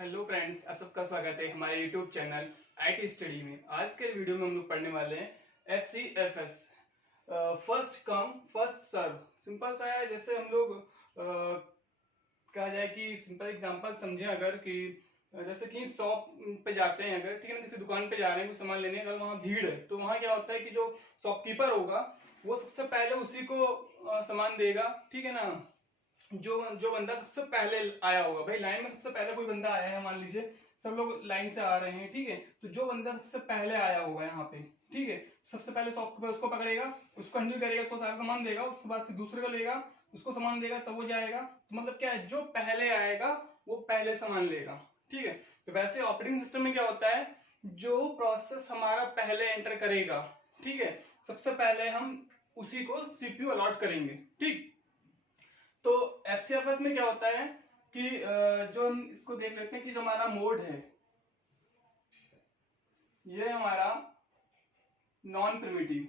Hello friends, आप सबका स्वागत है हमारे यूट्यूब चैनल आईटी स्टडी में। आज के वीडियो में हम लोग पढ़ने वाले हैं FCFS, first come first serve. Simple सा है, जैसे हम लोग कहा जाए कि सिंपल एग्जांपल समझें अगर कि जैसे कि शॉप पे जाते हैं, अगर ठीक है ना, किसी दुकान पे जा रहे हैं कुछ सामान लेने, अगर वहाँ भीड़ है तो वहाँ क्या होता है कि जो शॉपकीपर होगा वो सबसे पहले उसी को सामान देगा, ठीक है ना। जो जो बंदा सबसे पहले आया होगा, भाई लाइन में सबसे पहले कोई बंदा आया है, मान लीजिए सब लोग लाइन से आ रहे हैं, ठीक है, तो जो बंदा सबसे पहले आया होगा यहाँ पे, ठीक है, सबसे पहले शॉप पे उसको पकड़ेगा, उसको हैंडल करेगा, उसको सारा सामान देगा, उसके बाद फिर दूसरे को लेगा, उसको सामान देगा, तब वो जाएगा। तो मतलब क्या है, जो पहले आएगा वो पहले सामान लेगा, ठीक है। तो वैसे ऑपरेटिंग सिस्टम में क्या होता है, जो प्रोसेस हमारा पहले एंटर करेगा, ठीक है, सबसे पहले हम उसी को सीपीयू अलॉट करेंगे, ठीक। तो एफसीएफएस में क्या होता है कि जो हम इसको देख लेते हैं कि जो हमारा मोड है ये हमारा नॉन प्रिमिटिव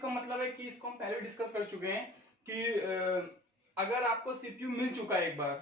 का मतलब है कि इसको हम पहले डिस्कस कर चुके हैं कि अगर आपको सीपीयू मिल चुका है एक बार,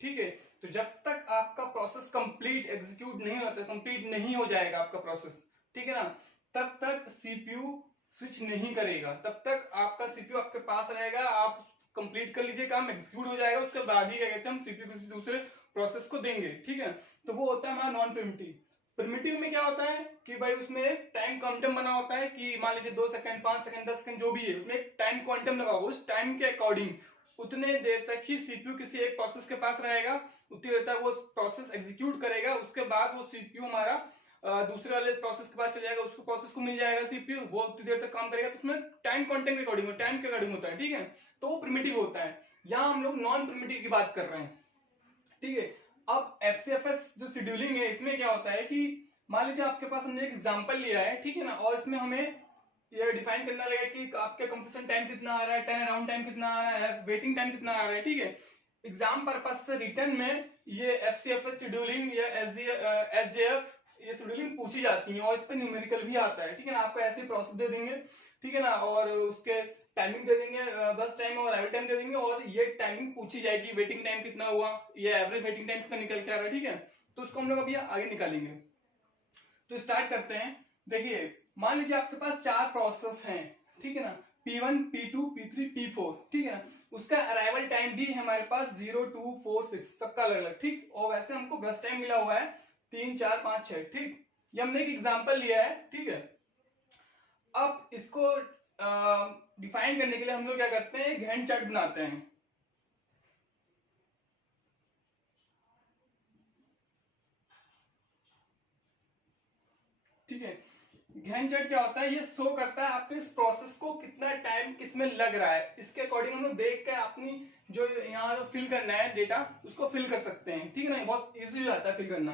ठीक है, तो जब तक आपका प्रोसेस कंप्लीट एग्जीक्यूट नहीं होता, कंप्लीट नहीं हो जाएगा आपका प्रोसेस, ठीक है ना, तब तक सीपीयू स्विच नहीं करेगा, तब तक आपका सीपीयू आपके पास रहेगा। आप कंप्लीट कर लीजिए, काम एग्जीक्यूट हो जाएगा, उसके बाद ही क्या कहते हैं हम सीपीयू किसी दूसरे प्रोसेस को देंगे, ठीक है। तो वो होता है हमारा नॉन प्रिमिटिव। प्रिमिटिव में क्या होता है कि भाई उसमें एक टाइम क्वांटम बना होता है कि मान लीजिए 2 सेकंड 5 सेकंड 10 सेकंड जो भी है, उसमें एक टाइम क्वांटम लगा होगा, उस टाइम के अकॉर्डिंग उतने देर तक ही सीपीयू किसी एक प्रोसेस के पास रहेगा, उतनी देर तक वो प्रोसेस एग्जीक्यूट करेगा, उसके बाद वो सीपीयू हमारा दूसरे वाले प्रोसेस के पास चले जाएगा, उसको प्रोसेस को मिल जाएगा सीपीयू, वो उतनी देर तक काम करेगा। तो उसमें टाइम क्वांटम के अकॉर्डिंग होता है, ठीक है, तो वो प्रिमिटिव होता है। यहाँ हम लोग नॉन प्रिमिटिव की बात कर रहे हैं, ठीक है। अब एफसीएफएस जो शेड्यूलिंग है, इसमें क्या होता है कि मान लीजिए आपके पास हमने एक एग्जांपल लिया है, ठीक है ना, और इसमें हमें ये डिफाइन करना रहेगा कि आपका कंप्लीशन टाइम कितना आ रहा है, टर्न अराउंड टाइम कितना आ रहा है, वेटिंग टाइम कितना आ रहा है, ठीक है। एग्जाम पर्पज से रिटर्न में ये एफसीएफएस शेड्यूलिंग या एसजेएफ ये शेड्यूलिंग पूछी जाती है, और इस पर न्यूमेरिकल भी आता है, ठीक है ना। आपको ऐसे प्रोसेस दे देंगे, ठीक है ना, और उसके टाइमिंग दे देंगे, बस टाइम और अराइवल टाइम दे देंगे, और ये टाइमिंग पूछी जाएगी, वेटिंग टाइम कितना हुआ, ये एवरेज वेटिंग टाइम कितना निकल के आ रहा है, ठीक है। तो उसको हम लोग अभी आगे निकालेंगे। तो स्टार्ट करते हैं। देखिए, मान लीजिए आपके पास 4 प्रोसेस हैं, ठीक है ना, P1 P2 P3 P4, ठीक है ना। उसका अराइवल टाइम भी हमारे पास 0 2 4 6 सबका अलग अलग, ठीक। और वैसे हमको बस टाइम मिला हुआ है 3 4 5 6, ठीक। ये हमने एक एग्जांपल लिया है, ठीक है। अब इसको डिफाइन करने के लिए हम लोग क्या करते हैं, गैंट चार्ट बनाते हैं, ठीक है। गैंट चार्ट क्या होता है, ये शो करता है आपके इस प्रोसेस को कितना टाइम किसमें लग रहा है, इसके अकॉर्डिंग हम लोग देख कर अपनी जो यहाँ फिल करना है डेटा उसको फिल कर सकते हैं, ठीक है ना। बहुत इजी हो जाता है फिल करना।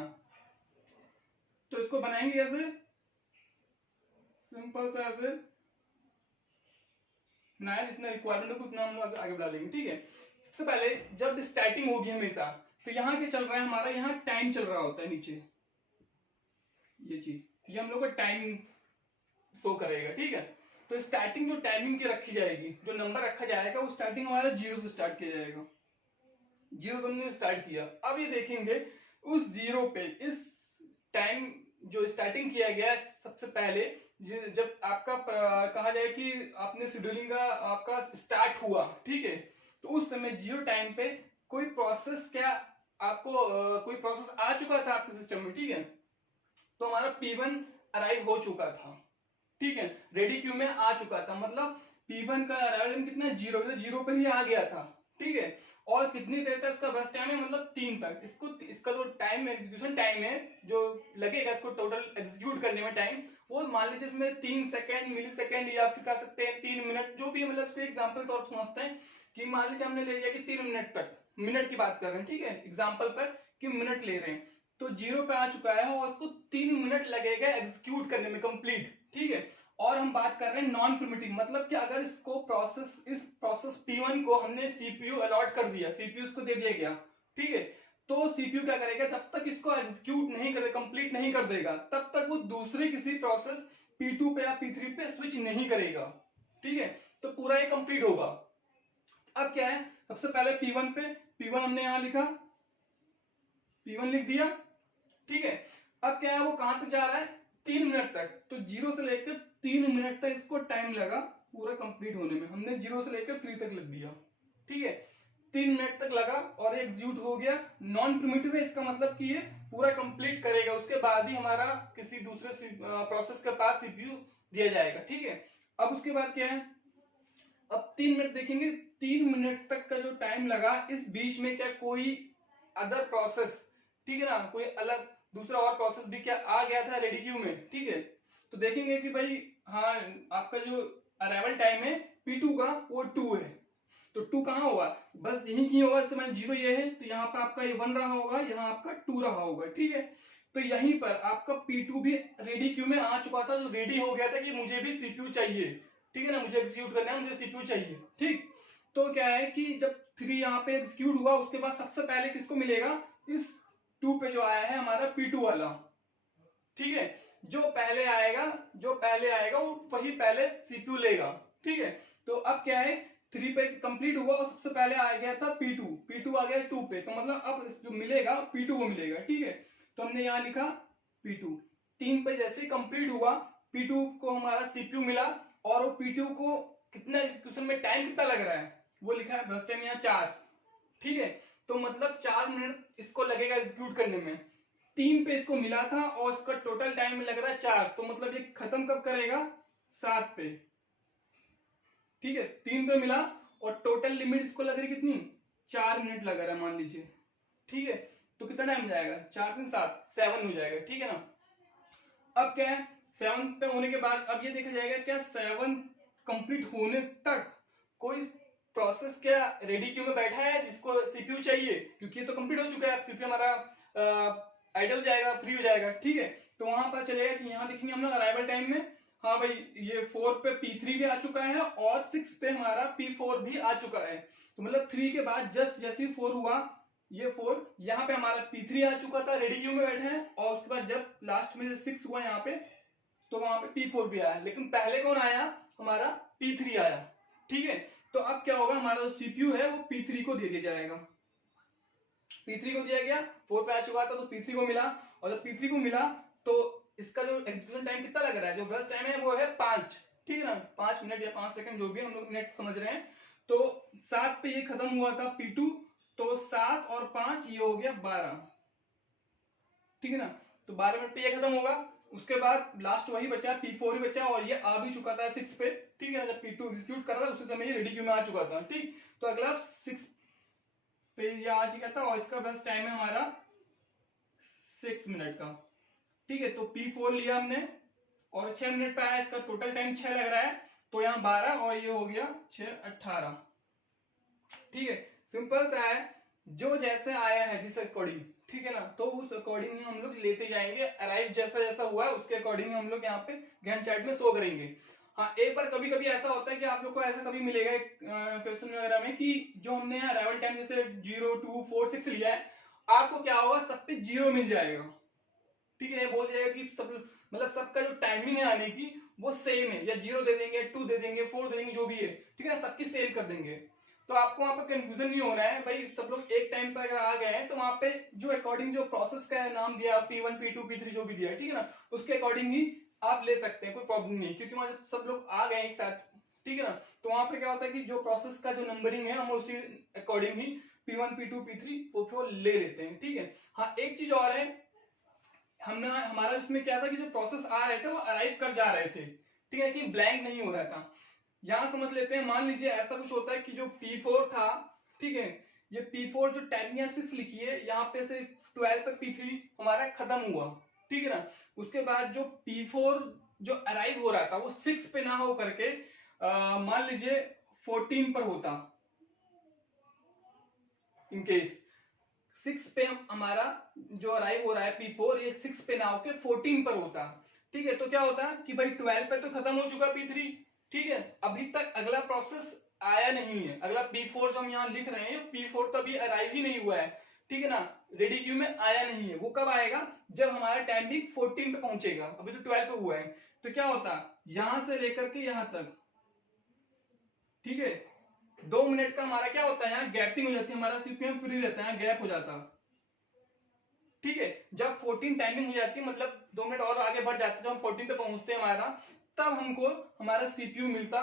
तो इसको बनाएंगे ऐसे, सिंपल सा ऐसे बनाया, जितना रिक्वायरमेंट होगा उतना हम लोग आगे बढ़ा लेंगे, ठीक है। सबसे पहले जब स्टार्टिंग होगी हमेशा, तो यहाँ क्या चल रहा है हमारा, यहाँ टाइम चल रहा होता है नीचे, ये चीज, ये हम लोग का टाइम शो करेगा, ठीक है। तो स्टार्टिंग जो टाइमिंग की रखी जाएगी, जो नंबर रखा जाएगा, वो स्टार्टिंग हमारा 0 से स्टार्ट किया जाएगा, 0 से हमने स्टार्ट किया। अब ये देखेंगे उस 0 पे इस टाइम जो स्टार्टिंग किया गया सबसे पहले, जब आपका कहा जाए कि आपने शेड्यूलिंग का आपका स्टार्ट हुआ, ठीक है, तो उस समय 0 टाइम पे कोई प्रोसेस क्या आपको कोई प्रोसेस आ चुका था आपके सिस्टम में, ठीक है। तो हमारा P1 अराइव हो चुका था, ठीक है, रेडी क्यू में आ चुका था, मतलब P1 का अराइवल कितना 0, मतलब 0 पर ही आ गया था, ठीक है। और कितनी देर तक इसका बस टाइम है, मतलब 3 तक। इसका जो टाइम एग्जीक्यूशन टाइम है जो लगेगा इसको टोटल एग्जीक्यूट करने में टाइम, वो मान लीजिए इसमें 3 सेकंड मिली सेकंड, या फिर कह सकते हैं 3 मिनट, जो भी है, मतलब इसको एग्जाम्पल तौर पर समझते हैं कि मान लीजिए हमने ले लिया कि 3 मिनट तक, मिनट की बात कर रहे हैं, ठीक है, एग्जाम्पल पर कि मिनट ले रहे हैं, तो 0 पे आ चुका है और उसको 3 मिनट लगेगा एग्जीक्यूट करने में कंप्लीट, ठीक है। और हम बात कर रहे हैं नॉन प्रिमिटिव, मतलब कि अगर इस प्रोसेस P1 को हमने सीपीयू अलॉट कर दिया, सीपीयू इसको दे दिया गया, ठीक है, तो सीपीयू क्या करेगा, जब तक इसको एग्जीक्यूट नहीं कर कंप्लीट नहीं कर देगा, तब तक वो दूसरे किसी प्रोसेस P2 पे या P3 पे स्विच नहीं करेगा, ठीक है। तो पूरा ये कंप्लीट होगा, अब क्या है, सबसे पहले P1 पे, P1 हमने यहां लिखा, P1 लिख दिया, ठीक है। अब क्या है, वो कहां तक जा रहा है, 3 मिनट तक, तो 0 से लेकर 3 मिनट तक इसको टाइम लगा पूरा कंप्लीट होने में। हमने 0 से लेकर 3 तक लिख दिया, ठीक है। 3 मिनट तक लगा और एग्जीक्यूट हो गया। नॉन प्रिमिटिव है, इसका मतलब कि ये पूरा कंप्लीट करेगा, उसके बाद ही हमारा किसी दूसरे प्रोसेस के पास सीपीयू दिया जाएगा, ठीक है। अब उसके बाद क्या है, अब 3 मिनट देखेंगे, 3 मिनट तक का जो टाइम लगा, इस बीच में क्या कोई अदर प्रोसेस, ठीक है ना, कोई अलग दूसरा और प्रोसेस भी क्या आ गया था रेडी क्यू में, ठीक है। तो देखेंगे कि भाई हाँ, आपका जो अराइवल टाइम है P2 का वो 2 है, तो 2 कहाँ हुआ, बस यही की होगा, जैसे मान 0 ये है तो यहाँ पे आपका ये 1 रहा होगा, यहाँ आपका 2 रहा होगा, ठीक है। तो यहीं पर आपका P2 भी रेडी क्यू में आ चुका था, जो रेडी हो गया था कि मुझे भी सीपीयू चाहिए, ठीक है ना, मुझे एग्जीक्यूट करना है, मुझे सीपीयू चाहिए, ठीक। तो क्या है कि जब 3 यहाँ पे एग्जीक्यूट हुआ, उसके बाद सबसे पहले किसको मिलेगा, इस 2 पे जो आया है हमारा P2 वाला, ठीक है। जो पहले आएगा वो वही पहले सीपीयू लेगा, ठीक है। तो अब क्या है, 3 पे कंप्लीट हुआ और सबसे पहले आ गया था P2 आ गया 2 पे, तो मतलब अब जो मिलेगा P2 को मिलेगा, ठीक है। तो हमने यहाँ लिखा P2, 3 पे जैसे कंप्लीट हुआ, P2 को हमारा सीपीयू मिला, और वो P2 को कितना एग्जीक्यूशन में टाइम कितना लग रहा है वो लिखा है, बस टाइम यहाँ 4, ठीक है। तो मतलब 4 मिनट इसको लगेगा एग्जीक्यूट करने में। 3 पे इसको मिला था और इसका टोटल टाइम लग रहा है 4, तो मतलब ये खत्म कब करेगा, 7 पे, ठीक है। 3 पे मिला और टोटल लिमिट इसको लग रही कितनी, 4 मिनट लग रहा है मान लीजिए, ठीक है। तो कितना टाइम जाएगा, 4 3 7 7 हो जाएगा, ठीक है ना। अब क्या है, 7 पे होने के बाद अब ये देखा जाएगा क्या 7 कंप्लीट होने तक कोई प्रोसेस क्या रेडी क्यू में बैठा है जिसको सीपीयू चाहिए, क्योंकि ये तो कंप्लीट हो चुका है, सीपीयू हमारा आइडल हो जाएगा, फ्री हो जाएगा, ठीक है। तो वहां पर चलेगा कि यहाँ देखेंगे हम लोग अराइवल टाइम में, हाँ भाई ये 4 पे P3 भी आ चुका है और 6 पे हमारा P4 भी आ चुका है। तो मतलब 3 के बाद जस्ट जैसे 4 हुआ, ये 4 यहाँ पे हमारा P3 आ चुका था, रेडी क्यू में बैठा है, और उसके बाद जब लास्ट में 6 हुआ यहाँ पे, तो वहां पे P4 भी आया, लेकिन पहले कौन आया, हमारा P3 आया, ठीक है। तो अब क्या होगा, हमारा जो सीपीयू है वो P3 को दे दिया जाएगा, P3 को दिया गया, 4 पे आ चुका था तो P3 को मिला, और जब P3 को मिला तो इसका जो एग्जीक्यूशन टाइम कितना लग रहा है, जो बर्स्ट टाइम है वो है 5, ठीक है ना, 5 मिनट या 5 सेकंड, जो भी हम लोग नेट समझ रहे हैं। तो 7 पे ये खत्म हुआ था P2, तो 7 और 5 ये हो गया 12, ठीक है ना। तो 12 मिनट पे ये खत्म होगा, उसके बाद लास्ट वही बचा P4 ही बचा, और ये आ भी चुका था 6 पे, ठीक है ना। जब P2 एग्जीक्यूट कर रहा था उसी समय ये रेडी क्यू में आ चुका था, ठीक। तो अगला 6 पे ये आ चुका था, और इसका बस टाइम है हमारा 6 मिनट का, ठीक है। तो P4 लिया हमने और 6 मिनट पे आया, इसका टोटल टाइम 6 लग रहा है, तो यहाँ 12 और ये हो गया 6 18, ठीक है। सिंपल सा है, जो जैसे आया है जिस अकॉर्डिंग, ठीक है ना, तो उस अकॉर्डिंग ही हम लोग लेते जाएंगे, अराइव जैसा जैसा हुआ है उसके अकॉर्डिंग हम लोग यहाँ पे गैंट चार्ट में शो करेंगे। हाँ, एक बार कभी कभी ऐसा होता है कि आप लोग को ऐसा कभी मिलेगा क्वेश्चन वगैरह में कि जो हमने यहाँ अराइवल टाइम जैसे 0 2 4 6 लिया है, आपको क्या होगा, सब पे 0 मिल जाएगा, ठीक है। ये बोल जाएगा कि सब मतलब सबका जो टाइमिंग है आने की वो सेम है, या 0 दे देंगे, 2 दे देंगे, 4 दे देंगे, जो भी है, ठीक है, सबकी सेम कर देंगे। तो आपको वहां पर कंफ्यूजन नहीं होना है भाई, सब लोग एक टाइम पर अगर आ गए हैं तो वहां पे जो अकॉर्डिंग जो प्रोसेस का नाम दिया P1 P2 P3 जो भी दिया, ठीक है ना, उसके अकॉर्डिंग ही आप ले सकते हैं, कोई प्रॉब्लम नहीं, क्योंकि वहां सब लोग आ गए एक साथ, ठीक है ना। तो वहां पे क्या होता है कि जो प्रोसेस का जो नंबरिंग है हम उसी अकॉर्डिंग ही P1 P2 P3 P4 ले लेते हैं, ठीक है। हाँ, एक चीज और है, हमने हमारा इसमें क्या था कि जो प्रोसेस आ रहे थे वो अराइव कर जा रहे थे, ठीक है, कि ब्लैंक नहीं हो रहा था। यहां समझ लेते हैं, मान लीजिए ऐसा कुछ होता है कि जो P4 था, ठीक है, ये P4 जो टाइम 6 लिखी है, यहाँ पे से 12 पे P3 हमारा खत्म हुआ, ठीक है ना। उसके बाद जो P4 जो अराइव हो रहा था वो 6 पे ना हो करके मान लीजिए 14 पर होता, इनकेस 6 पे हमारा जो अराइव हो रहा है P4, ये 6 पे ना होकर 14 पर होता, ठीक है। तो क्या होता कि भाई 12 पे तो खत्म हो चुका P3, ठीक है, अभी तक अगला प्रोसेस आया नहीं है, अगला P4 जो हम यहाँ लिख रहे हैं P4 तो अभी अराइव ही नहीं हुआ है, ठीक है ना, रेडी क्यू में आया नहीं है। वो कब आएगा, जब हमारा टाइमिंग 14 पे पहुंचेगा, अभी तो 12 पे हुआ है। तो क्या होता, यहां से लेकर के यहां तक, ठीक है, 2 मिनट का हमारा क्या होता है, यहाँ गैपिंग हो जाती है, हमारा सीपीएम फ्री रहता है, गैप हो जाता है, ठीक है। जब 14 टाइमिंग हो जाती है, मतलब 2 मिनट और आगे बढ़ जाते हैं, जब हम 14 पे पहुंचते हैं हमारा, तब हमको हमारा सीपीयू मिलता,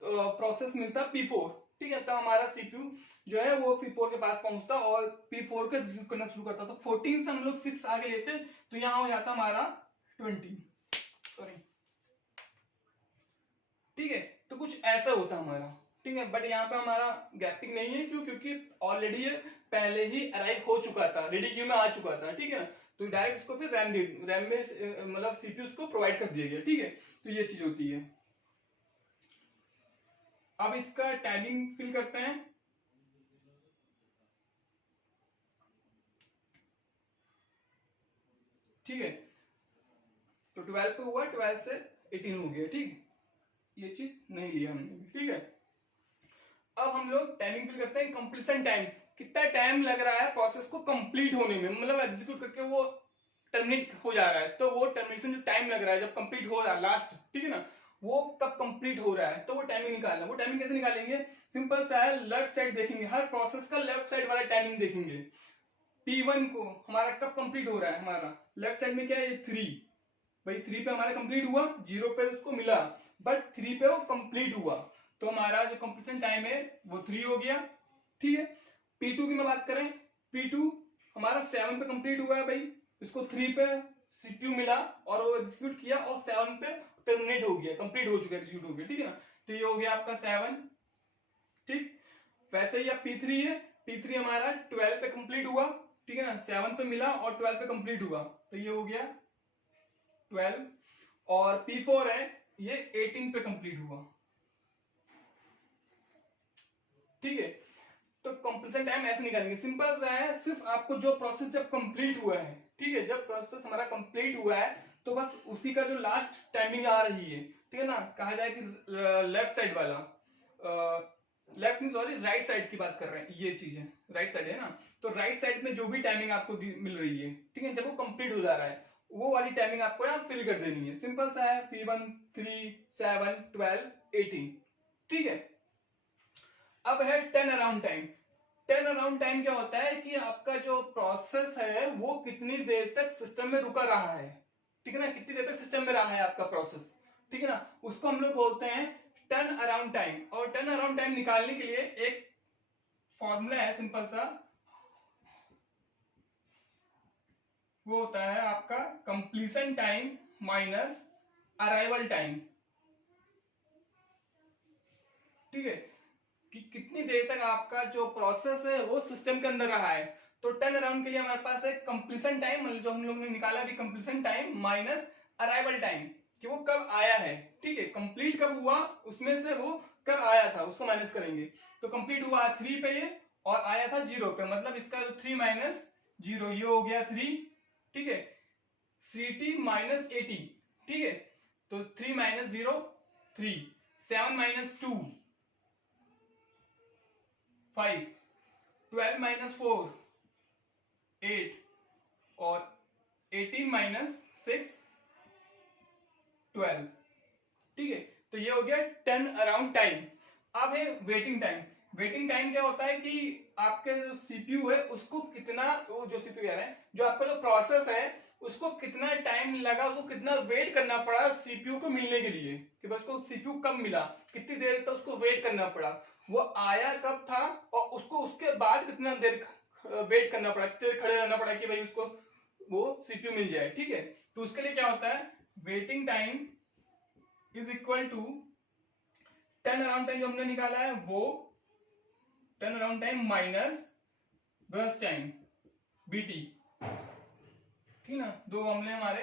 प्रोसेस मिलता P4, ठीक है। तब हमारा सीपीयू जो है वो P4 के पास पहुंचता और P4 को एग्जीक्यूट करना शुरू करता। तो 14 से हम लोग 6 आगे लेते, तो यहाँ हो जाता हमारा 20, सॉरी, ठीक है। तो कुछ ऐसा होता हमारा, ठीक है। बट यहाँ पे हमारा गैपिंग नहीं है, क्यों? क्योंकि ऑलरेडी ये पहले ही अराइव हो चुका था, रेडी क्यू में आ चुका था, ठीक है ना। तो डायरेक्ट इसको फिर रैम में मतलब सीपीयू को प्रोवाइड कर दिया गया, ठीक है। तो ये चीज होती है। अब इसका टाइमिंग फिल करते हैं, ठीक है। तो 12 पे हुआ, 12 से 18 हो गया, ठीक है। ये चीज नहीं लिया हमने, ठीक है। अब हम लोग टाइमिंग फिल करते हैं, कंप्लीशन टाइम, कितना टाइम लग रहा है प्रोसेस को कंप्लीट होने में, मतलब एग्जीक्यूट करके वो टर्मिनेट हो जा रहा है, तो वो टर्मिनेशन जो टाइम लग रहा है जब कंप्लीट हो रहा है लास्ट, ठीक है ना, वो कब कंप्लीट हो रहा है, तो वो टाइमिंग निकालना। वो टाइमिंग कैसे निकालेंगे? सिंपल सा है, लेफ्ट साइड देखेंगे, हर प्रोसेस का लेफ्ट साइड वाला टाइमिंग देखेंगे। P1 को हमारा कब कंप्लीट हो रहा है, हमारा लेफ्ट साइड में क्या है, 3, भाई 3 पे हमारा कंप्लीट हुआ, 0 पे उसको मिला, बट 3 पे वो कंप्लीट हुआ, तो हमारा जो कंप्लीशन टाइम है वो 3 हो गया, ठीक है। P2 की मैं बात करें, P2 हमारा 7 पे कंप्लीट हुआ है भाई, इसको 3 पे सीपीयू मिला और वो एग्जीक्यूट किया और 7 पे टर्मिनेट हो गया, कंप्लीट हो चुका है, एग्जीक्यूट हो गया, ठीक है ना। तो ये हो गया आपका 7, ठीक। वैसे ही अब P3 है, P3 हमारा 12 पे कंप्लीट हुआ, ठीक है ना, 7 पे मिला और 12 पे कंप्लीट हुआ, तो ये हो गया 12। और P4 है, ये 18 पे कंप्लीट हुआ, ठीक है। तो कंप्लीशन टाइम ऐसे निकालेंगे, सिंपल सा है, सिर्फ आपको जो प्रोसेस जब कंप्लीट हुआ है, ठीक है, जब प्रोसेस हमारा कंप्लीट हुआ है, तो बस उसी का जो लास्ट टाइमिंग आ रही है, ठीक है ना, कहा जाए कि लेफ्ट साइड वाला, लेफ्ट नहीं सॉरी, राइट साइड की बात कर रहे हैं, ये चीज है, राइट साइड है ना। तो राइट साइड में जो भी टाइमिंग आपको मिल रही है, ठीक है, जब वो कंप्लीट हो जा रहा है, वो वाली टाइमिंग आपको यहाँ फिल कर देनी है, सिंपल सा है, P1 3 7 12 18, ठीक है। अब है turn around time. Turn around time क्या होता है कि आपका जो प्रोसेस है वो कितनी देर तक सिस्टम में रुका रहा है, ठीक है ना, कितनी देर तक सिस्टम में रहा है आपका प्रोसेस, ठीक है ना, उसको हम लोग बोलते हैं टर्न अराउंड टाइम। और टर्न अराउंड टाइम निकालने के लिए एक फॉर्मूला है सिंपल सा, वो होता है आपका completion time minus arrival time, ठीक है, कि कितनी देर तक आपका जो प्रोसेस है वो सिस्टम के अंदर रहा है। तो टर्न अराउंड के लिए हमारे पास है कंप्लीशन टाइम, मतलब जो हम लोग ने निकाला भी completion time minus arrival time, कि वो कब आया है, ठीक है, कंप्लीट कब हुआ, उसमें से वो कब आया था उसको माइनस करेंगे। तो कंप्लीट हुआ 3 पे ये और आया था 0 पे, मतलब इसका जो 3 माइनस 0 ये हो गया 3, ठीक है। CT माइनस 80, ठीक है। तो 3 माइनस 0 3, 7 माइनस 2 5, 12 माइनस 4 8 और 18 माइनस 6 12, ठीक है। तो ये हो गया टर्न अराउंड टाइम। अब है वेटिंग टाइम। वेटिंग टाइम क्या होता है कि आपके जो सीपीयू है उसको कितना, वो जो सीपीयू कह रहे हैं, जो आपका जो प्रोसेस है उसको कितना टाइम लगा, उसको कितना वेट करना पड़ा सीपीयू को मिलने के लिए, कि बस उसको सीपीयू कब मिला, कितनी देर तक उसको वेट करना पड़ा, वो आया कब था और उसको उसके बाद कितना देर वेट करना पड़ा, कितने देर खड़े रहना पड़ा कि भाई उसको वो सीपीयू मिल जाए, ठीक है। तो उसके लिए क्या होता है, waiting time is equal to turn around time जो हमने निकाला है वो turn around time minus burst time BT, ठीक ना, दो मामले हमारे।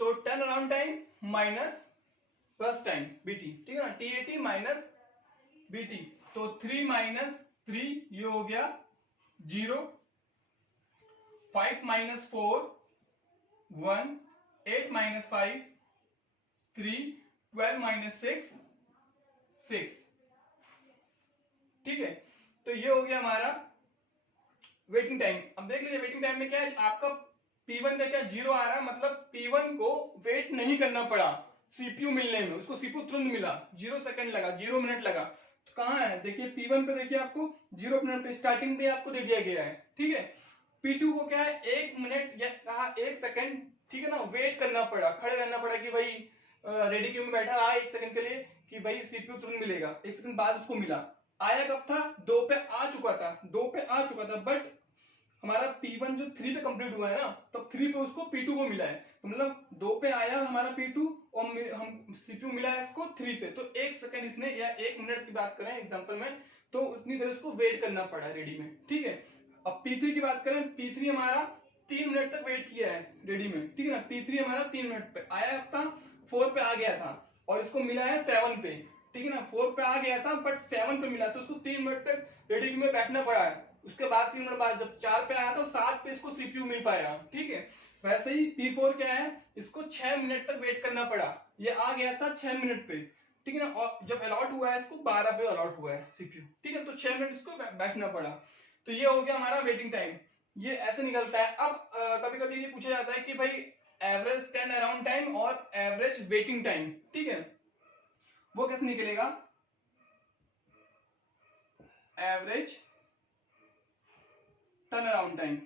तो turn around time minus burst time BT, ठीक है ना, TAT माइनस BT। तो 3 माइनस 3 ये हो गया 0, 5 माइनस 4 1, 8 माइनस 5 3, 12 माइनस 6 6, ठीक है। तो ये हो गया हमारा वेटिंग टाइम। अब देख लीजिए वेटिंग टाइम में क्या है, आपका P1 का क्या 0 आ रहा है, मतलब P1 को वेट नहीं करना पड़ा सीपीयू मिलने में, उसको सीपीयू तुरंत मिला, 0 सेकंड लगा, 0 मिनट लगा। कहाँ है, देखिए P1 पे देखिए आपको 0 मिनट पे स्टार्टिंग पे आपको दे दिया गया है, ठीक है। P2 को क्या है 1 मिनट या कहा 1 सेकंड, ठीक है ना, वेट करना पड़ा, खड़े रहना पड़ा कि भाई रेडी क्यू में बैठा रहा 1 सेकंड के लिए कि भाई सीपीयू तुरंत मिलेगा। 1 सेकंड बाद उसको मिला। आया कब था, 2 पे आ चुका था, 2 पे आ चुका था, बट हमारा P1 जो 3 पे कंप्लीट हुआ है ना, तब 3 पे उसको P2 को मिला है, तो मतलब 2 पे आया हमारा P2 और हम सीपीयू मिला है इसको 3 पे, तो 1 सेकंड इसने या 1 मिनट की बात करें एग्जांपल में, तो उतनी देर उसको वेट करना पड़ा रेडी में, ठीक है। अब P3 की बात करें, P3 हमारा 3 मिनट तक वेट किया है रेडी में, ठीक है ना। P3 हमारा 3 मिनट पे आया था, 4 पे आ गया था और इसको मिला है 7 पे, ठीक है ना। 4 पे आ गया था बट 7 पे मिला, तो उसको 3 मिनट तक रेडी क्यू में बैठना पड़ा है। उसके बाद 3 मिनट बाद जब 4 पे आया तो 7 पे इसको सीपीयू मिल पाया, ठीक है। वैसे ही P4 क्या है, इसको 6 मिनट तक वेट करना पड़ा, ये आ गया था 6 मिनट पे, ठीक है ना। और जब अलॉट हुआ है इसको 12 पे अलॉट हुआ है सीपीयू, ठीक है, तो 6 मिनट इसको बैठना पड़ा। तो ये हो गया हमारा वेटिंग टाइम, ये ऐसे निकलता है। अब कभी कभी ये पूछा जाता है कि भाई एवरेज टर्न अराउंड टाइम और एवरेज वेटिंग टाइम, ठीक है, वो कैसे निकलेगा। Average turn around time,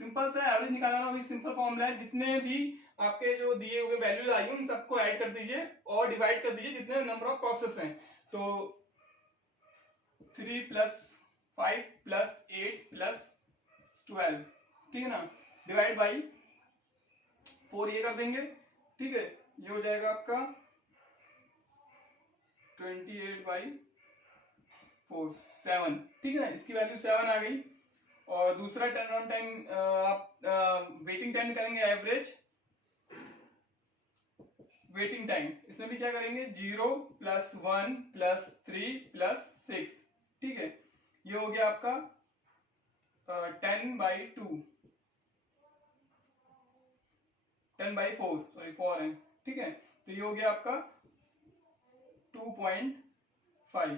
simple सा एवरेज निकालना, वही सिंपल फॉर्मूला है। जितने भी आपके जो दिए हुए वैल्यूज आई उन सबको ऐड कर दीजिए और डिवाइड कर दीजिए जितने नंबर ऑफ प्रोसेस हैं। तो 3 + 5 + 8 + 12, ठीक है ना, डिवाइड बाई 4 ये कर देंगे, ठीक है। ये हो जाएगा आपका 28/4 7, ठीक है ना, इसकी वैल्यू 7 आ गई। और दूसरा टर्न अराउंड टाइम आप वेटिंग टाइम निकालेंगे, एवरेज वेटिंग टाइम, इसमें भी क्या करेंगे 0 + 1 + 3 + 6, ठीक है। ये हो गया आपका 10/2 10/4 सॉरी 4 है, ठीक है। तो ये हो गया आपका 2.5,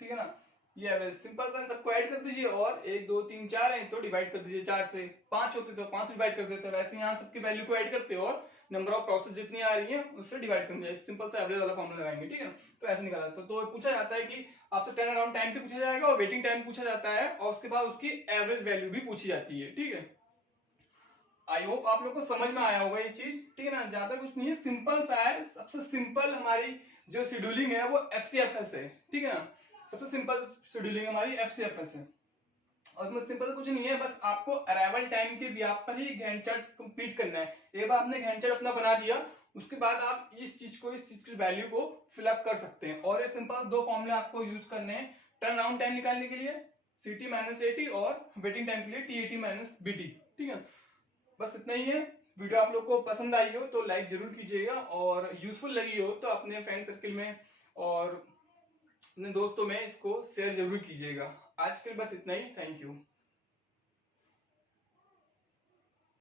ठीक है ना। ये एवरेज सिंपल सा, सबको ऐड कर दीजिए और 1 2 3 4 है तो डिवाइड कर दीजिए 4 से, 5 होते तो 5 डिवाइड कर देते, वैसे यहाँ सबकी वैल्यू को ऐड करते और नंबर ऑफ प्रोसेस जितनी आ रही है उससे डिवाइड कर दिया, सिंपल सा एवरेज वाला फॉर्मूला लगाएंगे, ठीक है। तो ऐसे निकाला तो पूछा जाता है कि आपसे टर्न अराउंड टाइम भी पूछा जाएगा और वेटिंग टाइम पूछा जाता है और उसके बाद उसकी एवरेज वैल्यू भी पूछी जाती है, ठीक है। आई होप आप लोग को समझ में आया होगा ये चीज, ठीक है ना, ज्यादा कुछ नहीं है, सिंपल सा है। सबसे सिंपल हमारी जो शेड्यूलिंग है वो FCFS है, ठीक है ना, सबसे सिंपल शेड्यूलिंग हमारी FCFS है। और इसमें सिंपल कुछ नहीं है, बस आपको अराइवल टाइम के ब्याज पर ही गैंट चार्ट कंप्लीट करना है। एक बार आपने गैंट चार्ट अपना बना दिया, उसके बाद आप इस चीज की वैल्यू को फिलअप कर सकते हैं। और ये सिंपल 2 फॉर्मूले आपको यूज करने हैं टर्न अराउंड टाइम निकालने के लिए, CT - AT, और वेटिंग टाइम के लिए TAT - BT, ठीक है। बस इतना ही है। वीडियो आप लोग को पसंद आई हो तो लाइक जरूर कीजिएगा और यूजफुल लगी हो तो अपने फ्रेंड सर्कल में और अपने दोस्तों में इसको शेयर जरूर कीजिएगा। आज के लिए बस इतना ही, थैंक यू।